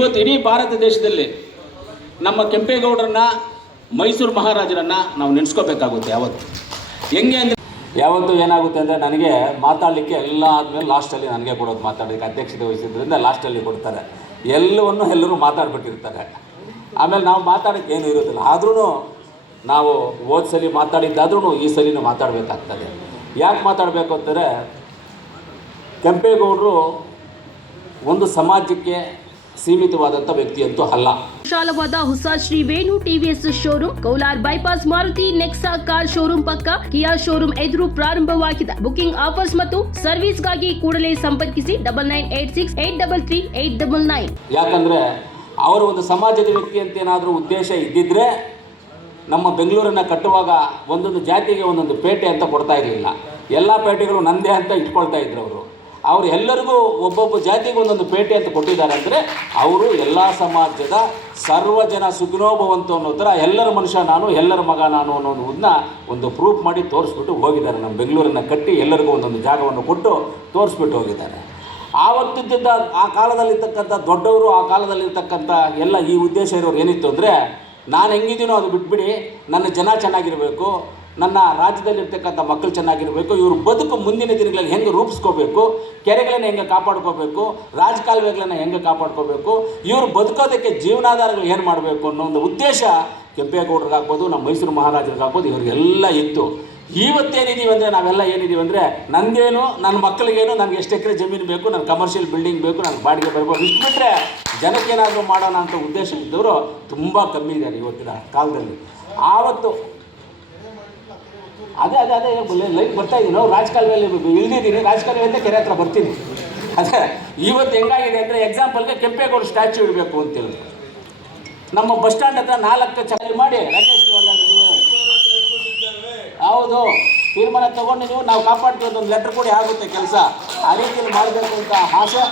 ಇವತ್ತು ಇಡೀ ಭಾರತ ದೇಶದಲ್ಲಿ ನಮ್ಮ ಕೆಂಪೇಗೌಡರನ್ನ, ಮೈಸೂರು ಮಹಾರಾಜರನ್ನ ನಾವು ನೆನೆಸ್ಕೋಬೇಕಾಗುತ್ತೆ ಯಾವತ್ತು. ಹೆಂಗೆ ಅಂದರೆ ಯಾವತ್ತು ಏನಾಗುತ್ತೆ ಅಂದರೆ ನನಗೆ ಮಾತಾಡಲಿಕ್ಕೆ ಎಲ್ಲ ಆದಮೇಲೆ ಲಾಸ್ಟಲ್ಲಿ ನನಗೆ ಕೊಡೋದು ಮಾತಾಡಲಿಕ್ಕೆ ಅಧ್ಯಕ್ಷತೆ ವಹಿಸಿದ್ರಿಂದ ಲಾಸ್ಟಲ್ಲಿ ಕೊಡ್ತಾರೆ. ಎಲ್ಲವನ್ನು ಎಲ್ಲರೂ ಮಾತಾಡ್ಬಿಟ್ಟಿರ್ತಾರೆ. ಆಮೇಲೆ ನಾವು ಮಾತಾಡೋಕ್ಕೆ ಏನು ಇರೋದಿಲ್ಲ. ಆದ್ರೂ ನಾವು ಹೋದ ಸಲ ಮಾತಾಡಿದ್ದಾದ್ರೂ ಈ ಸಲಿನೂ ಮಾತಾಡಬೇಕಾಗ್ತದೆ. ಯಾಕೆ ಮಾತಾಡಬೇಕು ಅಂದರೆ ಕೆಂಪೇಗೌಡರು ಒಂದು ಸಮಾಜಕ್ಕೆ ಸೀಮಿತವಾದಂಥ ವ್ಯಕ್ತಿಯಂತೂ ಅಲ್ಲ. ವಿಶಾಲವಾದ ಹೊಸ Shri Venu TVS showroom Kolar bypass Maruti Nexa car showroom ಪಕ್ಕ ಕಿಯಾ ಶೋರೂಮ್ ಎದುರು ಪ್ರಾರಂಭವಾಗಿದೆ. ಬುಕಿಂಗ್ ಆಫರ್ಸ್ ಮತ್ತು ಸರ್ವಿಸ್ಗಾಗಿ ಕೂಡಲೇ ಸಂಪರ್ಕಿಸಿ double nine eight six eight double three eight double nine ಯಾಕಂದರೆ ಅವರು ಒಂದು ಸಮಾಜದ ವ್ಯಕ್ತಿ ಅಂತ ಏನಾದರೂ ಉದ್ದೇಶ ಇದ್ದಿದ್ರೆ ನಮ್ಮ ಬೆಂಗಳೂರನ್ನು ಕಟ್ಟುವಾಗ ಒಂದೊಂದು ಜಾತಿಗೆ ಒಂದೊಂದು ಪೇಟೆ ಅಂತ ಕೊಡ್ತಾ ಇರಲಿಲ್ಲ. ಎಲ್ಲ ಪೇಟೆಗಳು ನಂದೇ ಅಂತ ಇಟ್ಕೊಳ್ತಾ ಇದ್ರು ಅವರು. ಅವರು ಎಲ್ಲರಿಗೂ ಒಬ್ಬೊಬ್ಬ ಜಾತಿಗೆ ಒಂದೊಂದು ಪೇಟೆ ಅಂತ ಕೊಟ್ಟಿದ್ದಾರೆ ಅಂದರೆ ಅವರು ಎಲ್ಲ ಸಮಾಜದ ಸರ್ವ ಜನ ಸುಖಿನೋಭವಂತು ಅನ್ನೋ ಥರ ಎಲ್ಲರ ಮನುಷ್ಯ ನಾನು, ಎಲ್ಲರ ಮಗ ನಾನು ಅನ್ನೋದನ್ನ ಒಂದು ಪ್ರೂಫ್ ಮಾಡಿ ತೋರಿಸ್ಬಿಟ್ಟು ಹೋಗಿದ್ದಾರೆ. ನಮ್ಮ ಬೆಂಗಳೂರನ್ನು ಕಟ್ಟಿ ಎಲ್ಲರಿಗೂ ಒಂದೊಂದು ಜಾಗವನ್ನು ಕೊಟ್ಟು ತೋರಿಸ್ಬಿಟ್ಟು ಹೋಗಿದ್ದಾರೆ. ಆವತ್ತಿದ್ದ ಆ ಕಾಲದಲ್ಲಿರ್ತಕ್ಕಂಥ ದೊಡ್ಡವರು, ಆ ಕಾಲದಲ್ಲಿರ್ತಕ್ಕಂಥ ಎಲ್ಲ ಈ ಉದ್ದೇಶ ಇರೋರು ಏನಿತ್ತು ಅಂದರೆ, ನಾನು ಹೆಂಗಿದ್ದೀನೋ ಅದು ಬಿಟ್ಬಿಡಿ, ನನ್ನ ಜನ ಚೆನ್ನಾಗಿರಬೇಕು ನನ್ನ ರಾಜ್ಯದಲ್ಲಿರ್ತಕ್ಕಂಥ ಮಕ್ಕಳು ಚೆನ್ನಾಗಿರಬೇಕು, ಇವರು ಬದುಕು ಮುಂದಿನ ದಿನಗಳಲ್ಲಿ ಹೆಂಗೆ ರೂಪಿಸ್ಕೋಬೇಕು, ಕೆರೆಗಳನ್ನು ಹೆಂಗೆ ಕಾಪಾಡ್ಕೋಬೇಕು, ರಾಜಕಾಲುವೆಗಳನ್ನು ಹೆಂಗೆ ಕಾಪಾಡ್ಕೋಬೇಕು, ಇವರು ಬದುಕೋದಕ್ಕೆ ಜೀವನಾಧಾರಗಳು ಏನು ಮಾಡಬೇಕು ಅನ್ನೋ ಒಂದು ಉದ್ದೇಶ ಕೆಂಪೇಗೌಡರಿಗಾಗ್ಬೋದು ನಮ್ಮ ಮೈಸೂರು ಮಹಾರಾಜರಿಗಾಗ್ಬೋದು ಇವರಿಗೆಲ್ಲ ಇತ್ತು. ಇವತ್ತೇನಿದ್ದೀವಿ ಅಂದರೆ ನಾವೆಲ್ಲ ಏನಿದ್ದೀವಿ ಅಂದರೆ ನನಗೇನು ನನ್ನ ಮಕ್ಕಳಿಗೇನು, ನನಗೆ ಎಷ್ಟು ಎಕರೆ ಜಮೀನು ಬೇಕು ನನ್ನ ಕಮರ್ಷಿಯಲ್ ಬಿಲ್ಡಿಂಗ್ ಬೇಕು ನನಗೆ ಬಾಡಿಗೆ ಬರ್ಬೋದು ಇಷ್ಟು ಬಿಟ್ಟರೆ ಜನಕ್ಕೇನಾದರೂ ಮಾಡೋಣ ಅಂತ ಉದ್ದೇಶ ಇದ್ದವರು ತುಂಬ ಕಮ್ಮಿ ಇದ್ದಾರೆ ಇವತ್ತಿನ ಕಾಲದಲ್ಲಿ. ಆವತ್ತು ಅದೇ ಅದೇ ಅದೇ ಲೈಫ್ ಬರ್ತಾ ಇದ್ದೀನಿ ನಾವು ರಾಜಕಾಲುವೆಯಲ್ಲಿ ಇಳಿದಿದ್ದೀನಿ ಅಂತ ಕೆರೆ ಹತ್ರ ಬರ್ತೀನಿ. ಅದೇ, ಇವತ್ತು ಹೆಂಗಾಗಿದೆ ಅಂದರೆ ಎಕ್ಸಾಂಪಲ್ಗೆ ಕೆಂಪೇಗೌಡ ಸ್ಟ್ಯಾಚ್ಯೂ ಇಡಬೇಕು ಅಂತೇಳಿ ನಮ್ಮ ಬಸ್ ಸ್ಟ್ಯಾಂಡ್ ಹತ್ರ ನಾಲ್ಕು ಚಾಲಿ ಮಾಡಿ. ರಾಕೇಶ್ ಹೌದು. ತೀರ್ಮಾನ ತಗೊಂಡು ನೀವು, ನಾವು ಕಾಪಾಡ್ತೀವಿ ಒಂದು ಲೆಟ್ರ್ ಕೊಡಿ, ಆಗುತ್ತೆ ಕೆಲಸ. ಆ ರೀತಿಯಲ್ಲಿ ಮಾಡಬೇಕು ಅಂತ ಆಸೆ.